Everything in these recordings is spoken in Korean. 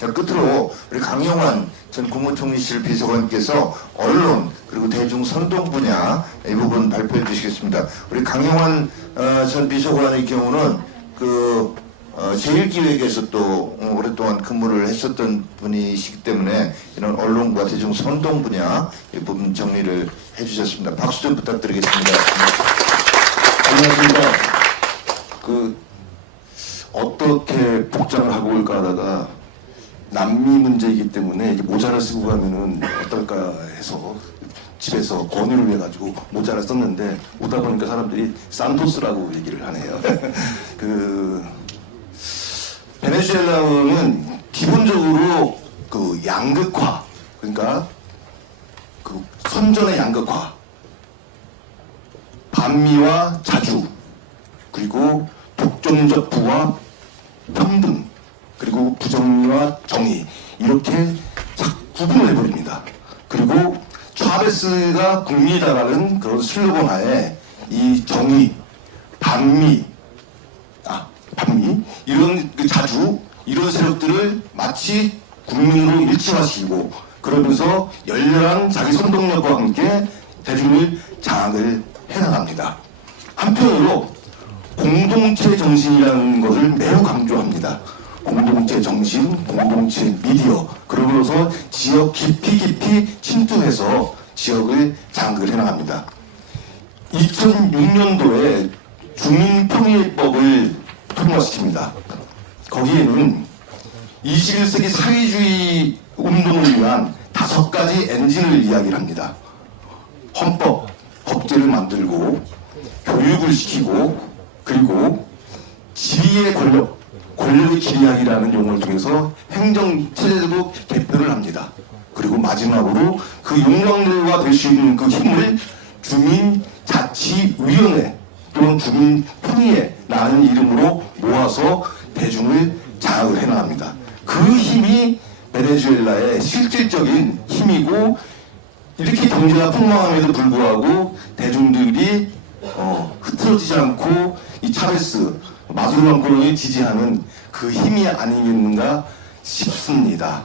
자, 끝으로 우리 강용환 전 국무총리실 비서관께서 언론 그리고 대중 선동 분야 이 부분 발표해 주시겠습니다. 우리 강용환 전 비서관의 경우는 제1기획에서 또 오랫동안 근무를 했었던 분이시기 때문에 이런 언론과 대중 선동 분야 이 부분 정리를 해주셨습니다. 박수 좀 부탁드리겠습니다. 안녕하십니까. 어떻게 복장을 하고 올까 하다가 남미 문제이기 때문에 이게 모자를 쓰고 가면은 어떨까 해서 집에서 권유를 해가지고 모자를 썼는데 오다 보니까 사람들이 산토스라고 얘기를 하네요. 베네수엘라는 기본적으로 양극화, 그러니까 선전의 양극화, 반미와 자주, 그리고 독점적 부와 평등, 그리고 부정의와 정의, 이렇게 구분을 해버립니다. 그리고 차베스가 국민이다라는 그런 슬로건 하에 이 정의, 반미, 이런 자주, 이런 세력들을 마치 국민으로 일치화시키고 그러면서 열렬한 자기 선동력과 함께 대중을 장악을 해나갑니다. 한편으로 공동체 정신이라는 것을 매우 강조합니다. 공동체 정신, 공동체 미디어, 그러면서 지역 깊이 침투해서 지역을 장악을 해나갑니다. 2006년도에 주민평일법을 통과시킵니다. 거기에는 21세기 사회주의 운동을 위한 5가지 엔진을 이야기를 합니다. 헌법, 법제를 만들고 교육을 시키고 그리고 지리의 권력의 지리학이라는 용어를 통해서 행정체제도 개편을 합니다. 그리고 마지막으로 그 용광로가 될 수 있는 그 힘을 주민자치위원회 또는 주민평의회라는 이름으로 모아서 대중을 장악을 해나갑니다. 그 힘이 베네수엘라의 실질적인 힘이고 이렇게 경제가 폭망함에도 불구하고 대중들이 흐트러지지 않고 이 차베스, 마두로 꼴론이 지지하는 그 힘이 아니겠는가 싶습니다.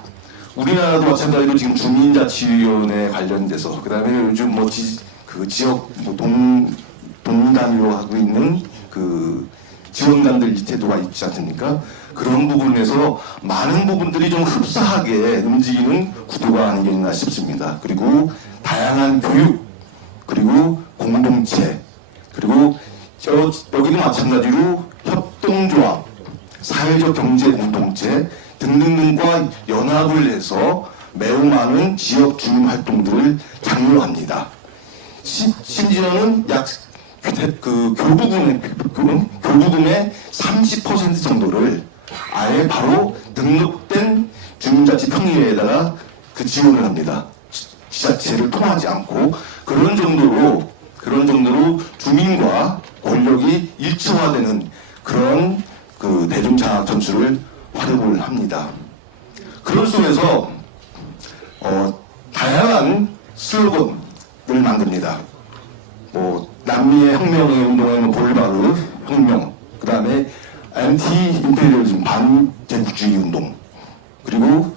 우리나라도 마찬가지로 지금 주민자치위원회 관련돼서 그다음에 요즘 지역 동단위로 하고 있는 지원관들 제도가 있지 않습니까? 그런 부분에서 많은 부분들이 좀 흡사하게 움직이는 구도가 아니겠나 싶습니다. 그리고 다양한 교육, 그리고 공동체, 그리고 여기도 마찬가지로 협동조합, 사회적 경제 공동체 등등등과 연합을 해서 매우 많은 지역 주민 활동들을 장려합니다. 심지어는 교부금의 30% 정도를 아예 바로 등록된 주민자치평의회에다가 지원을 합니다. 지자체를 통하지 않고 그런 정도로 주민과 권력이 일체화되는 그런 대중장악 전술을 활용을 합니다. 그런 속에서 다양한 슬로건을 만듭니다. 남미의 혁명의 운동에는 볼바르 혁명, 그 다음에 안티 임페리얼리즘 반제국주의 운동, 그리고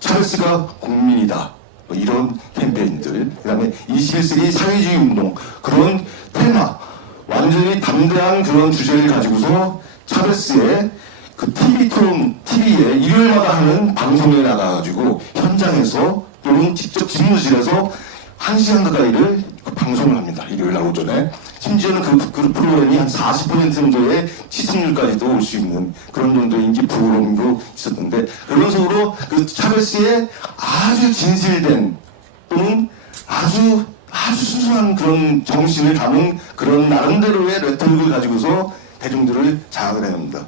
차베스가 국민이다, 이런 캠페인들, 그 다음에 21세기 사회주의 운동, 그런 테마, 완전히 담대한 그런 주제를 가지고서 차베스의 TV에 일요일마다 하는 방송에 나가가지고 현장에서 또는 직접 집무실에서 1시간 가까이를 방송을 합니다. 일요일날 오전에. 심지어는 그 프로그램이 한 40% 정도의 시청률까지도 올 수 있는 그런 정도의 인기 프로그램도 있었는데, 그런 식으로 차베스의 아주 진실된 또는 아주 순수한 그런 정신을 담은 그런 나름대로의 레토릭을 가지고서 대중들을 장악을 해냅니다.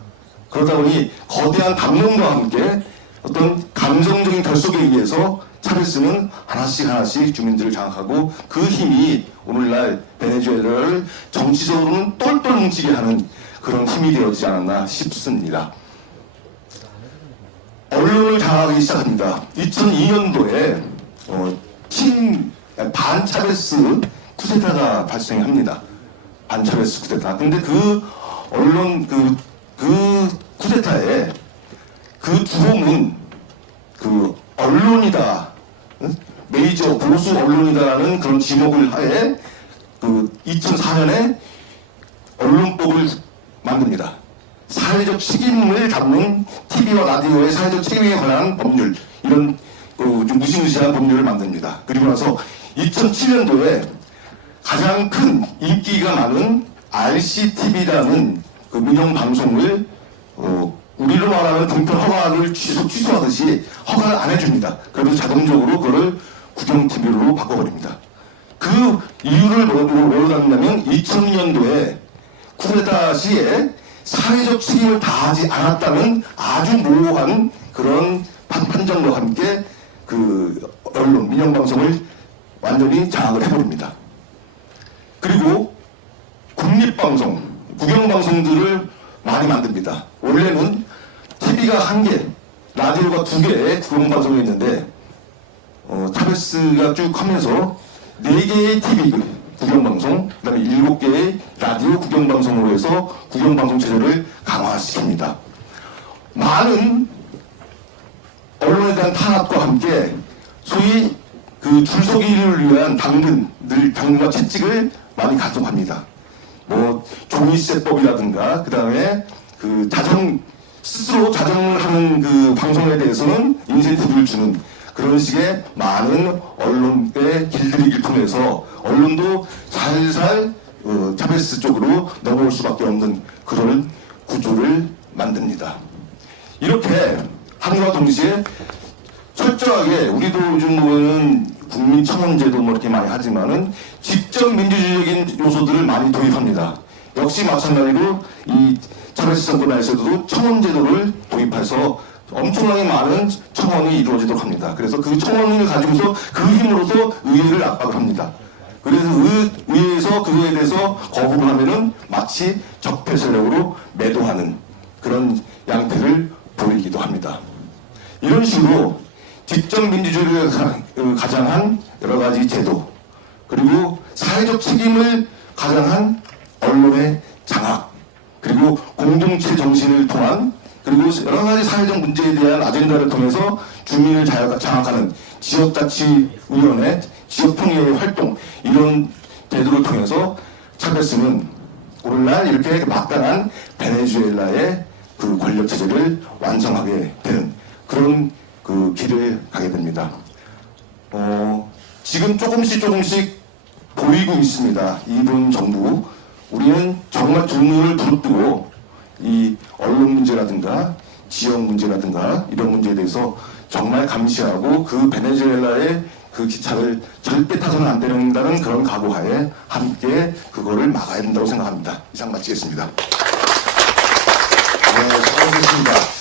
그러다 보니 거대한 담론과 함께 어떤 감정적인 결속에 의해서 차베스는 하나씩 주민들을 장악하고 그 힘이 오늘날 베네수엘라를 정치적으로는 똘똘 뭉치게 하는 그런 힘이 되어지지 않았나 싶습니다. 언론을 장악하기 시작합니다. 2002년도에 반차베스 쿠데타가 발생합니다. 반차베스 쿠데타. 근데 그 언론 그 쿠데타의 그 주범은 언론이다, 메이저 보수 언론이다라는 그런 지목을 하에 그 2004년에 언론법을 만듭니다. 사회적 책임을 담는 TV와 라디오의 사회적 책임에 관한 법률, 이런 좀 무시무시한 법률을 만듭니다. 그리고 나서 2007년도에 가장 큰 인기가 많은 RCTV라는 그 민영 방송을 우리로 말하는 종편 허가를 취소하듯이 허가를 안 해줍니다. 그래서 자동적으로 그걸 국영TV로 바꿔버립니다. 그 이유를 뭐로 담냐면 2002년도에 쿠데타 시에 사회적 책임을 다하지 않았다는 아주 모호한 그런 판정과 함께 그 언론, 민영방송을 완전히 장악을 해버립니다. 그리고 국립방송, 국영방송들을 많이 만듭니다. 원래는 TV가 1개, 라디오가 2개의 국영방송이 있는데 차베스가 쭉 하면서 4개의 TV 국영방송, 그 다음에 7개의 라디오 국영방송으로 해서 국영방송 체제를 강화시킵니다. 많은 언론에 대한 탄압과 함께 소위 그 줄서기를 위한 당근과 채찍을 많이 가동합니다. 뭐 종이세법이라든가 그 다음에 그 스스로 자정을 하는 그 방송에 대해서는 인센티브를 주는 그런 식의 많은 언론의 길들이기를 통해서 언론도 살살 차베스 쪽으로 넘어올 수밖에 없는 그런 구조를 만듭니다. 이렇게 함과 동시에 철저하게 우리도 요즘 보면 국민청원제도 뭐 이렇게 많이 하지만은 직접 민주주의적인 요소들을 많이 도입합니다. 역시 마찬가지로 이 차베스 정권 하에서도 청원제도를 도입해서 엄청나게 많은 청원이 이루어지도록 합니다. 그래서 그 청원을 가지고서 그 힘으로서 의회를 압박을 합니다. 그래서 의회에서 그거에 대해서 거부를 하면은 마치 적폐 세력으로 매도하는 그런 양태를 보이기도 합니다. 이런 식으로 직접 민주주의를 가장한 여러 가지 제도, 그리고 사회적 책임을 가장한 언론의 장악, 그리고 공동체 정신을 통한, 그리고 여러 가지 사회적 문제에 대한 아젠다를 통해서 주민을 장악하는 지역자치위원회, 지역통일의 활동, 이런 제도를 통해서 차베스는 오늘날 이렇게 막강한 베네수엘라의 그 권력체제를 완성하게 되는 그런 그 길을 가게 됩니다. 지금 조금씩 보이고 있습니다. 이번 정부, 우리는 정말 두 눈을 부릅뜨고 이 언론 문제라든가 지역 문제라든가 이런 문제에 대해서 정말 감시하고 그 베네수엘라의 그 기차를 절대 타서는 안 된다는 그런 각오하에 함께 그거를 막아야 된다고 생각합니다. 이상 마치겠습니다. 네, 수고하셨습니다.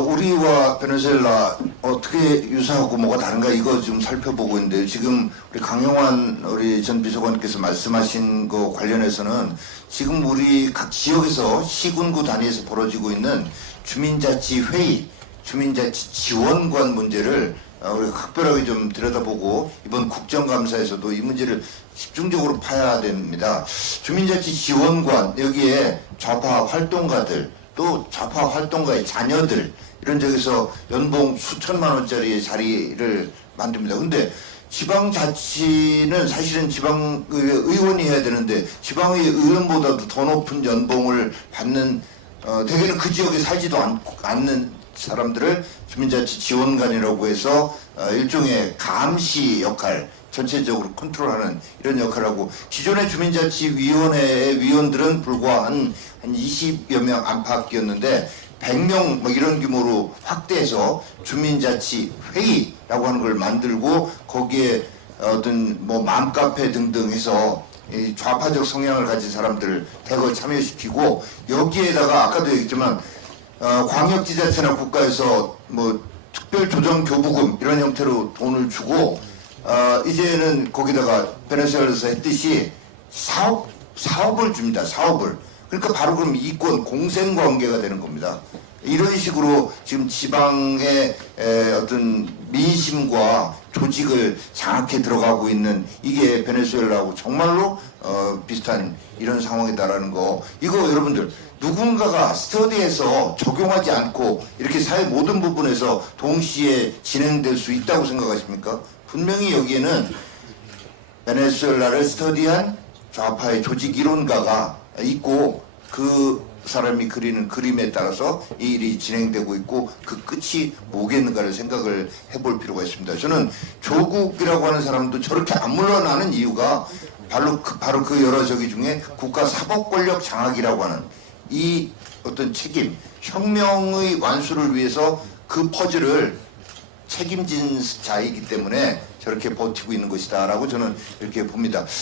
우리와 베네수엘라 어떻게 유사하고 뭐가 다른가 이거 좀 살펴보고 있는데요. 지금 우리 강용환 우리 전 비서관께서 말씀하신 거 관련해서는 지금 우리 각 지역에서 시군구 단위에서 벌어지고 있는 주민자치회의, 주민자치지원관 문제를 우리가 각별하게 좀 들여다보고 이번 국정감사에서도 이 문제를 집중적으로 파야 됩니다. 주민자치지원관, 여기에 좌파 활동가들, 또 좌파 활동가의 자녀들, 이런 쪽에서 연봉 수천만 원짜리 자리를 만듭니다. 근데 지방자치는 사실은 지방의회 의원이 해야 되는데 지방의회 의원보다도 더 높은 연봉을 받는 대개는 그 지역에 살지도 않는 사람들을 주민자치지원관이라고 해서 일종의 감시 역할, 전체적으로 컨트롤하는 이런 역할을 하고, 기존의 주민자치위원회의 위원들은 불과 한 20여 명 안팎이었는데 100명 뭐 이런 규모로 확대해서 주민자치회의라고 하는 걸 만들고, 거기에 어떤 뭐 맘카페 등등 해서 이 좌파적 성향을 가진 사람들을 대거 참여시키고, 여기에다가 아까도 얘기했지만 광역지자체나 국가에서 뭐 특별조정교부금 이런 형태로 돈을 주고, 이제는 거기다가 베네수엘라에서 했듯이 사업을 줍니다. 사업을. 그러니까 바로 그럼 이권 공생관계가 되는 겁니다. 이런 식으로 지금 지방의 어떤 민심과 조직을 장악해 들어가고 있는 이게 베네수엘라하고 정말로 비슷한 이런 상황이다라는 거. 이거 여러분들 누군가가 스터디에서 적용하지 않고 이렇게 사회 모든 부분에서 동시에 진행될 수 있다고 생각하십니까? 분명히 여기에는 베네수엘라를 스터디한 좌파의 조직 이론가가 있고 그 사람이 그리는 그림에 따라서 이 일이 진행되고 있고 그 끝이 뭐겠는가를 생각을 해볼 필요가 있습니다. 저는 조국이라고 하는 사람도 저렇게 안 물러나는 이유가 바로 그 여러 저기 중에 국가 사법 권력 장악이라고 하는 이 어떤 책임, 혁명의 완수를 위해서 그 퍼즐을 책임진 자이기 때문에 저렇게 버티고 있는 것이다라고 저는 이렇게 봅니다.